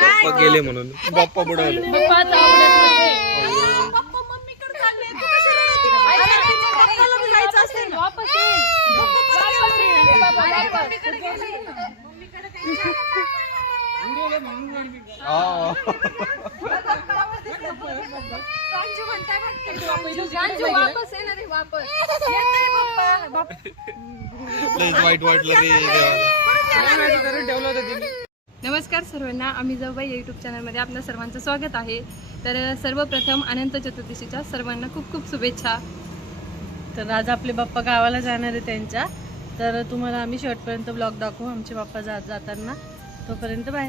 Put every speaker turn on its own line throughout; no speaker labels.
बाप्पा गेले म्हणून बाप्पा बुडाले.
वापस वापस. येणार आहे, वापस.
वाईट वाटलं रे
नमस्कार सर्वांना आम्ही जवबाई यूट्यूब चॅनलमध्ये आपल्या सर्वांचं स्वागत आहे. तर सर्वप्रथम अनंत चतुर्दशीच्या सर्वांना खूप खूप शुभेच्छा.
तर आज आपले बाप्पा गावाला जाणार आहे त्यांच्या. तर तुम्हाला आम्ही शेवटपर्यंत ब्लॉग दाखवू आमचे बाप्पा जात जाताना. तोपर्यंत बाय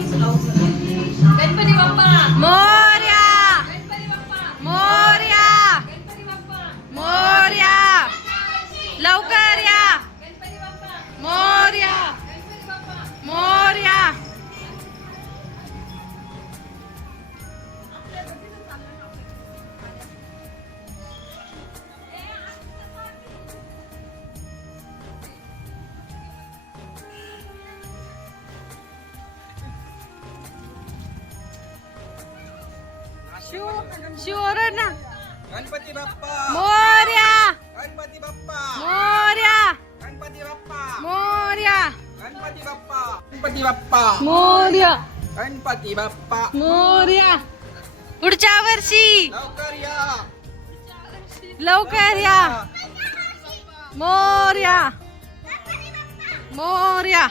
शिव ओरड ना
गणपती बाप्पा.
मोर्या.
गणपती बाप्पा.
मोर्या.
गणपती बाप्पा.
मोर्या.
गणपती बाप्पा. गणपती बाप्पा.
मोर्या.
गणपती बाप्पा.
मोर्या. पुढच्या वर्षी.
लवकर या.
लवकर या. मोर्या. मोर्या.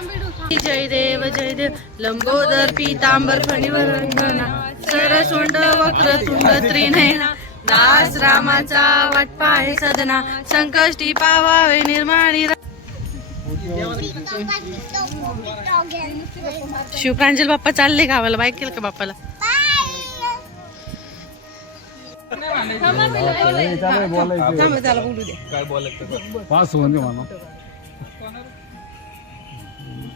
जय देव जय देव लंबोदर पीतांबर फणीवर सरसोंड वक्र तुंड त्रिनयना दास रामाचा वाट पाहे सदना संकष्टी पावावे निर्माणी शिवप्रांजल बाप्पा चालले गावाला. बाईक केलं का बाप्पाला? त्याला बोलू दे.
काय बोलायचं?
पास होऊन दे म्हणा.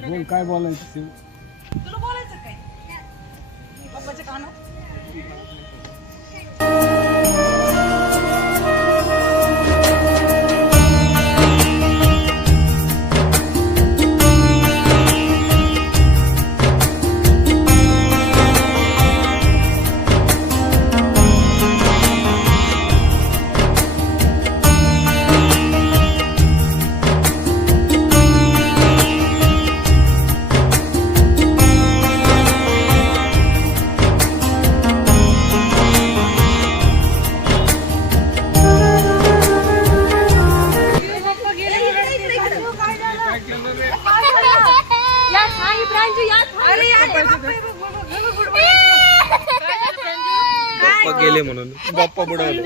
बोल काय बोलायचं ते?
तुला बोलायचं काय? पप्पाच्या कानात.
बाप्पा गेले म्हणून बाप्पा
नाही.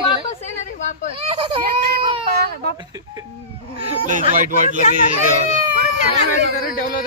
वापस येणार आहे, वापस
लयच वाईट वाटलं रे. देवाला